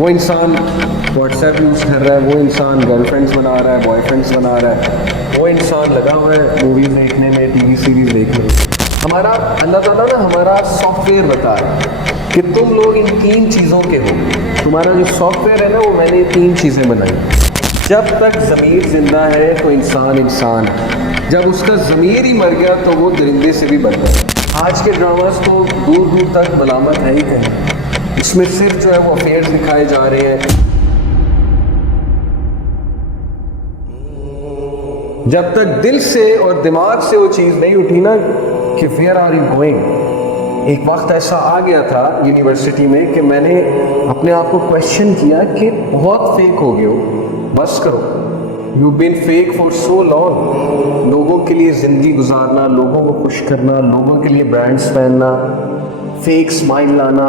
वो इंसान WhatsApp use कर रहा है, वो इंसान गर्लफ्रेंड्स बना रहा है, बॉयफ्रेंड्स बना रहा है, वो इंसान लगा हुआ है मूवीज़ देखने में, टीवी सीरीज़ देखने में। हमारा अल्लाह ताला ना हमारा सॉफ्टवेयर बता रहा है कि तुम लोग इन 3 चीज़ों के हो। तुम्हारा जो सॉफ्टवेयर है ना, वो मैंने 3 चीज़ें बनाई। जब तक ज़मीर ज़िंदा है तो इंसान इंसान है, जब उसका ज़मीर ही मर गया तो वो दरिंदे से भी बढ़ गया। आज के ड्रामास तो दूर दूर तक मलामत है ही कहीं, इसमें सिर्फ जो है वो अफेयर्स दिखाए जा रहे हैं। जब तक दिल से और दिमाग से वो चीज़ नहीं उठी ना कि वेयर आर यू गोइंग। एक वक्त ऐसा आ गया था यूनिवर्सिटी में कि मैंने अपने आप को क्वेश्चन किया कि बहुत फेक हो गए हो, बस करो। You been fake for so long. लोगों के लिए ज़िंदगी गुजारना, लोगों को खुश करना, लोगों के लिए ब्रांड्स पहनना, फेक स्माइल लाना,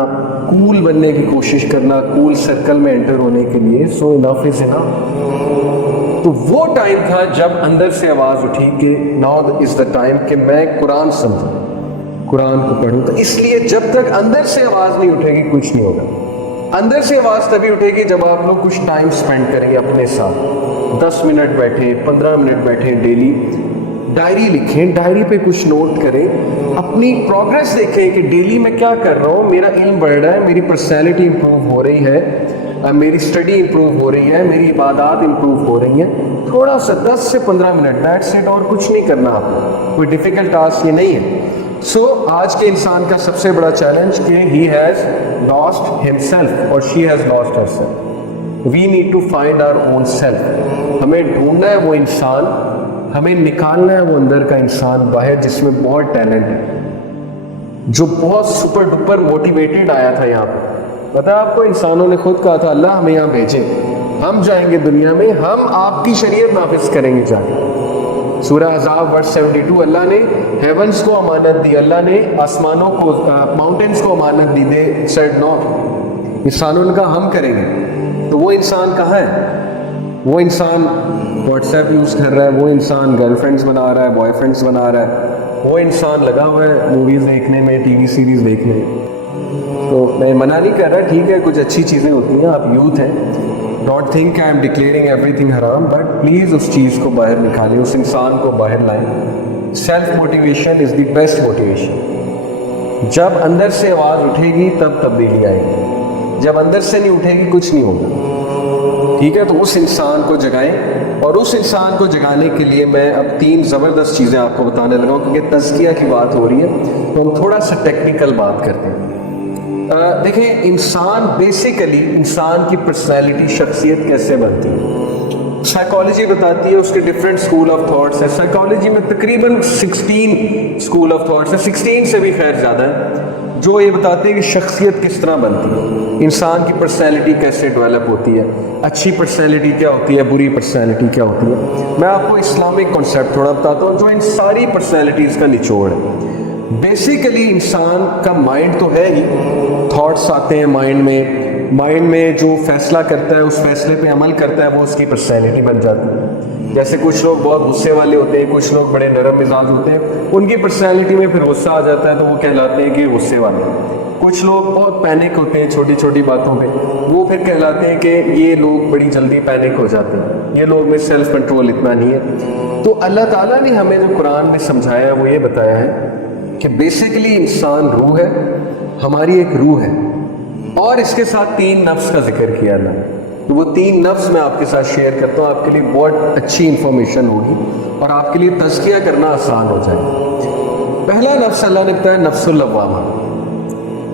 कूल बनने की कोशिश करना, कूल सर्कल में एंटर होने के लिए, सो इनफ इज इनफ। तो वो टाइम था जब अंदर से आवाज़ उठी कि नाउ इज़ द टाइम कि मैं कुरान समझूं, कुरान को पढूं। तो इसलिए जब तक अंदर से आवाज़ नहीं उठेगी कुछ नहीं होगा। अंदर से आवाज़ तभी उठेगी जब आप लोग कुछ टाइम स्पेंड करेंगे अपने साथ। 10 मिनट बैठे, 15 मिनट बैठे, डेली डायरी लिखें, डायरी पे कुछ नोट करें, अपनी प्रोग्रेस देखें कि डेली मैं क्या कर रहा हूँ, मेरा इल्म बढ़ रहा है, मेरी पर्सनैलिटी इंप्रूव हो रही है, मेरी स्टडी इंप्रूव हो रही है, मेरी इबादत इंप्रूव हो रही हैं। थोड़ा सा 10 से 15 मिनट, दैट्स इट, और कुछ नहीं करना आपको। कोई डिफ़िकल्ट टास्क ये नहीं है। सो आज के इंसान का सबसे बड़ा चैलेंज कि ही हैज़ लॉस्ट हिमसेल्फ और she has lost herself. We need to find our own self. हमें ढूंढना है वो इंसान, हमें निकालना है वो अंदर का इंसान बाहर जिसमें बहुत टैलेंट है, जो बहुत सुपर डुपर मोटिवेटेड आया था यहाँ पे। पता है आपको, इंसानों ने खुद कहा था अल्लाह हमें यहाँ भेजे, हम जाएंगे दुनिया में, हम आपकी शरीयत नाफिज करेंगे जाके। सूरह अहज़ाब वर्स 72, अल्लाह ने हेवंस को अमानत दी, अल्लाह ने आसमानों को, माउंटेन्स को अमानत दी। दे सेड नो, इंसानों ने कहा हम करेंगे। तो वो इंसान कहाँ है? वो इंसान व्हाट्सएप यूज़ कर रहा है, वो इंसान गर्लफ्रेंड्स बना रहा है, बॉयफ्रेंड्स बना रहा है, वो इंसान लगा हुआ है मूवीज़ देखने में, टीवी सीरीज़ देखने में। तो मैं मना नहीं कर रहा, ठीक है, कुछ अच्छी चीज़ें होती हैं, आप यूथ हैं, don't think I am declaring everything हराम, बट प्लीज़ उस चीज़ को बाहर निकालें, उस इंसान को बाहर लाएं। Self motivation is the best motivation. जब अंदर से आवाज़ उठेगी तब तब्दीली आएगी, जब अंदर से नहीं उठेगी कुछ नहीं होगा। ठीक है, तो उस इंसान को जगाएं, और उस इंसान को जगाने के लिए मैं अब 3 ज़बरदस्त चीज़ें आपको बताने लगा हूँ, क्योंकि तज़किया की बात हो रही है तो हम थोड़ा सा टेक्निकल बात करते हैं। देखें, इंसान बेसिकली, इंसान की पर्सनैलिटी, शख्सियत कैसे बनती है, साइकोलॉजी बताती है, उसके डिफरेंट स्कूल ऑफ थॉट्स है। साइकोलॉजी में तकरीबन 16 स्कूल ऑफ थॉट्स है, 16 से भी खैर ज़्यादा है, जो ये बताते हैं कि शख्सियत किस तरह बनती है, इंसान की पर्सनैलिटी कैसे डेवलप होती है, अच्छी पर्सनैलिटी क्या होती है, बुरी पर्सनैलिटी क्या होती है। मैं आपको इस्लामिक कॉन्सेप्ट थोड़ा बताता हूँ जो इन सारी पर्सनैलिटीज़ का निचोड़ है। बेसिकली इंसान का माइंड तो है ही, थॉट्स आते हैं माइंड में जो फैसला करता है, उस फैसले पे अमल करता है, वो उसकी पर्सनैलिटी बन जाती है। जैसे कुछ लोग बहुत गुस्से वाले होते हैं, कुछ लोग बड़े नरम मिजाज होते हैं, उनकी पर्सनैलिटी में फिर गुस्सा आ जाता है तो वो कहलाते हैं कि गुस्से वाले। कुछ लोग बहुत पैनिक होते हैं छोटी छोटी बातों पे, वो फिर कहलाते हैं कि ये लोग बड़ी जल्दी पैनिक हो जाते हैं, ये लोग में सेल्फ कंट्रोल इतना नहीं है। तो अल्लाह ताला ने हमें जो कुरान में समझाया है वो ये बताया है कि बेसिकली इंसान रूह है, हमारी एक रूह है, और इसके साथ 3 नफ्स का जिक्र किया अल्लाह। तो वो 3 नफ्स मैं आपके साथ शेयर करता हूँ, आपके लिए बहुत अच्छी इंफॉर्मेशन होगी और आपके लिए तज़किया करना आसान हो जाएगा। पहला नफ्स अल्लाह ने बताया नफ्सुल लव्वामा,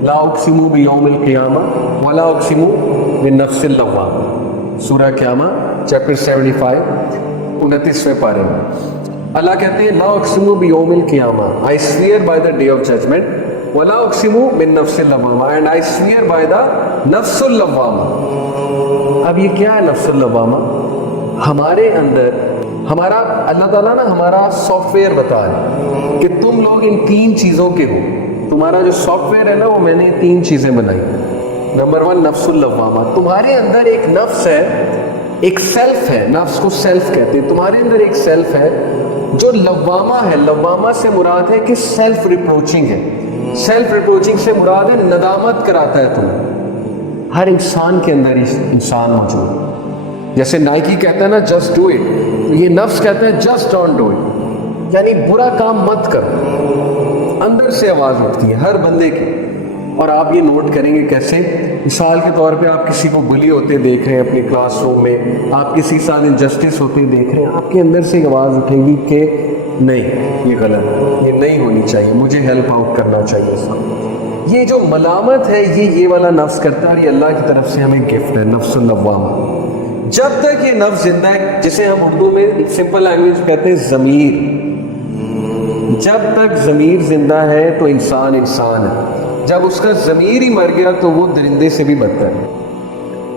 ला उक़सिमु बियौमिल क़ियामा वला उक़सिमु बिन्नफ्सिल लव्वामा। सूरह क़ियामा चैप्टर 75 29वें पारे में अल्लाह कहते हैं ला उक़सिमु बियौमिल क़ियामा, I swear by the day of judgment, वला उक़सिमु बिन्नफ्सिल लव्वामा, and I swear by the नफ्सुल लव्वामा। अब ये क्या है नफ्सुल लव्वामा? हमारे अंदर हमारा अल्लाह ताला ना हमारा सॉफ्टवेयर बता रहे हैं कि तुम लोग इन 3 चीज़ों के हो। तुम्हारा जो सॉफ्टवेयर है ना, वो मैंने 3 चीज़ें बनाई। नंबर 1 नफ्सुल लव्वामा, तुम्हारे अंदर एक नफ्स है, एक सेल्फ है, नफ्स को सेल्फ कहते हैं। तुम्हारे अंदर एक सेल्फ है जो लव्वामा है। लव्वामा से मुराद है कि सेल्फ रिप्रोचिंग है। सेल्फ रिप्रोचिंग से मुराद है नदामत कराता है तुम्हें। ہر انسان کے اندر انسان موجود ہے. جیسے نائکی کہتا ہے نا جسٹ ڈو اٹ, یہ نفس کہتا ہے جسٹ ڈونٹ ڈو اٹ, یعنی برا کام مت کرو. اندر سے آواز اٹھتی ہے ہر بندے کی. اور آپ یہ نوٹ کریں گے کیسے, مثال کے طور پہ آپ کسی کو بلی ہوتے دیکھ رہے ہیں اپنے کلاس روم میں, آپ کسی ساتھ انجسٹس ہوتے دیکھ رہے ہیں, آپ کے اندر سے ایک آواز اٹھے گی کہ نہیں یہ غلط ہے, یہ نہیں ہونی چاہیے, مجھے ہیلپ آؤٹ کرنا چاہیے اس وقت. یہ جو ملامت ہے یہ والا نفس کرتا ہے, اور یہ اللہ کی طرف سے ہمیں گفٹ ہے, نفس اللوامہ. جب تک یہ نفس زندہ ہے, جسے ہم اردو میں سمپل لینگویج کہتے ہیں ضمیر, جب تک ضمیر زندہ ہے تو انسان انسان ہے. جب اس کا ضمیر ہی مر گیا تو وہ درندے سے بھی بدتر ہے.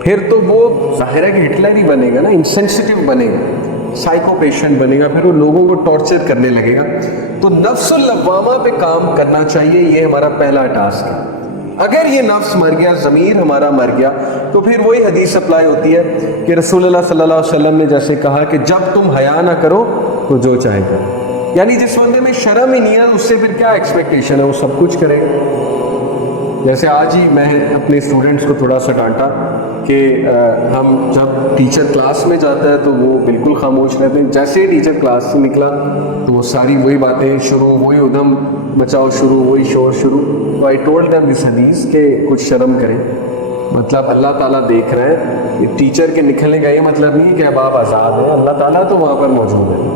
پھر تو وہ ظاہر ہے کہ ہٹلر ہی بنے گا نا, انسینسٹیو بنے گا, سائیکو پیشنٹ بنے گا, پھر وہ لوگوں کو ٹارچر کرنے لگے گا. تو نفس اللوامہ پہ کام کرنا چاہیے, یہ ہمارا پہلا ٹاسک ہے. اگر یہ نفس مر گیا, ضمیر ہمارا مر گیا, تو پھر وہی حدیث اپلائی ہوتی ہے کہ رسول اللہ صلی اللہ علیہ وسلم نے جیسے کہا کہ جب تم حیا نہ کرو تو جو چاہے کرو. یعنی جس بندے میں شرم ہی نہیں ہے اس سے پھر کیا ایکسپیکٹیشن ہے, وہ سب کچھ کرے گا. جیسے آج ہی میں اپنے اسٹوڈنٹس کو تھوڑا سا ڈانٹا کہ ہم جب ٹیچر کلاس میں جاتا ہے تو وہ بالکل خاموش رہتے ہیں, جیسے ہی ٹیچر کلاس سے نکلا تو وہ ساری وہی باتیں شروع, وہی ادھم مچاؤ شروع, وہی شور شروع. تو آئی ٹولڈ دیم دس حدیث کہ کچھ شرم کریں, مطلب اللہ تعالیٰ دیکھ رہے ہیں. ٹیچر کے نکلنے کا یہ مطلب نہیں کہ اب آپ آزاد ہیں, اللہ تعالیٰ تو وہاں پر موجود ہے.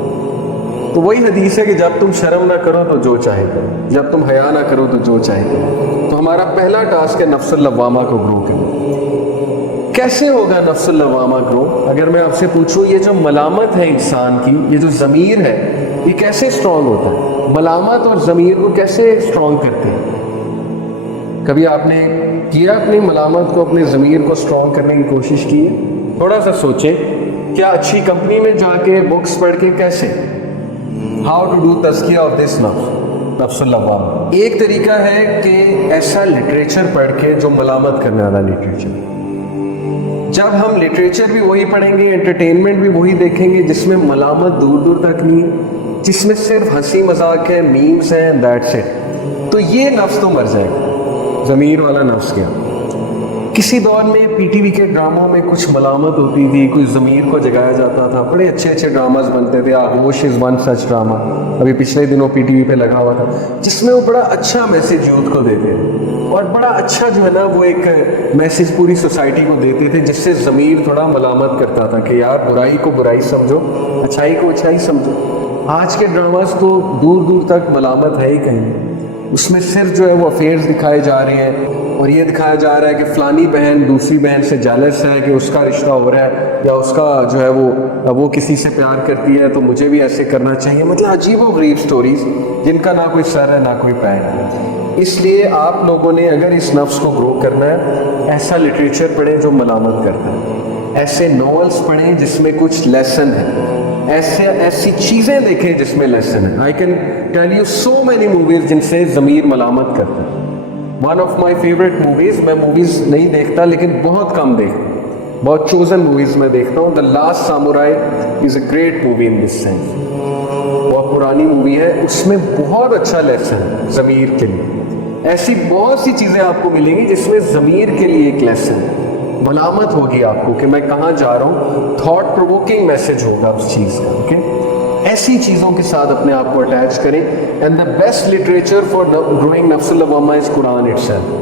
تو وہی حدیث ہے کہ جب تم شرم نہ کرو تو جو چاہے کرو, جب تم حیا نہ کرو تو جو چاہے کرو. تو ہمارا پہلا ٹاسک ہے نفس اللوامہ کو گرو کرنا. کیسے ہوگا نفس اللوامہ گرو؟ اگر میں آپ سے پوچھوں یہ جو ملامت ہے انسان کی, یہ جو ضمیر ہے, یہ کیسے اسٹرانگ ہوتا ہے؟ ملامت اور ضمیر کو کیسے اسٹرانگ کرتے ہیں؟ کبھی آپ نے کیا اپنی ملامت کو, اپنے ضمیر کو اسٹرانگ کرنے کی کوشش کی ہے؟ تھوڑا سا سوچیں, کیا اچھی کمپنی میں جا کے بکس پڑھ کے کیسے ہاؤ ٹو ڈو تزکیہ آف دس نفس اللوامہ. ایک طریقہ ہے کہ ایسا لٹریچر پڑھ کے جو ملامت کرنے والا لٹریچر. جب ہم لٹریچر بھی وہی پڑھیں گے, انٹرٹینمنٹ بھی وہی دیکھیں گے جس میں ملامت دور دور تک نہیں, جس میں صرف ہنسی مذاق ہے, میمز ہیں, دیٹس اٹ, تو یہ نفس تو مر جائے گا. ضمیر والا نفس کیا. کسی دور میں پی ٹی وی کے ڈراموں میں کچھ ملامت ہوتی تھی, کچھ ضمیر کو جگایا جاتا تھا, بڑے اچھے اچھے ڈراماز بنتے تھے. آغوش از ون سچ ڈرامہ ابھی پچھلے دنوں پی ٹی وی پہ لگا ہوا تھا, جس میں وہ بڑا اچھا میسج یوتھ کو دیتے تھے, اور بڑا اچھا جو ہے نا وہ ایک میسج پوری سوسائٹی کو دیتے تھے, جس سے ضمیر تھوڑا ملامت کرتا تھا کہ یار برائی کو برائی سمجھو, اچھائی کو اچھائی سمجھو. آج کے ڈراماز تو دور دور تک ملامت ہے ہی کہیں, اس میں صرف جو ہے وہ افیئرز دکھائے جا رہے ہیں, اور یہ دکھایا جا رہا ہے کہ فلانی بہن دوسری بہن سے جیلس ہے کہ اس کا رشتہ ہو رہا ہے, یا اس کا جو ہے وہ کسی سے پیار کرتی ہے تو مجھے بھی ایسے کرنا چاہیے. مطلب عجیب و غریب سٹوریز جن کا نہ کوئی سر ہے نہ کوئی پیر ہے. اس لیے آپ لوگوں نے اگر اس نفس کو گرو کرنا ہے, ایسا لٹریچر پڑھیں جو ملامت کرتا ہے, ایسے ناولس پڑھیں جس میں کچھ لیسن ہے, ایسی چیزیں دیکھیں جس میں لیسن ہے. I can tell you so many movies جن سے ضمیر ملامت کرتا ہے. One of my favourite movies, میں موویز نہیں دیکھتا لیکن بہت کم دیکھتا ہوں, بہت چوزن موویز میں دیکھتا ہوں. The Last Samurai is a great movie in this sense. بہت پرانی مووی ہے, اس میں بہت اچھا لیسن ہے ضمیر کے لیے. ایسی بہت سی چیزیں آپ کو ملیں گی جس میں ضمیر کے لیے ایک لیسن ہے. ملامت ہوگی آپ کو کہ میں کہاں جا رہا ہوں, تھاٹ پرووکنگ میسج ہوگا اس چیز کا. اوکے, ایسی چیزوں کے ساتھ اپنے آپ کو اٹیچ کریں. And the best literature for growing نفس اللوامہ از قرآن اٹسیلف.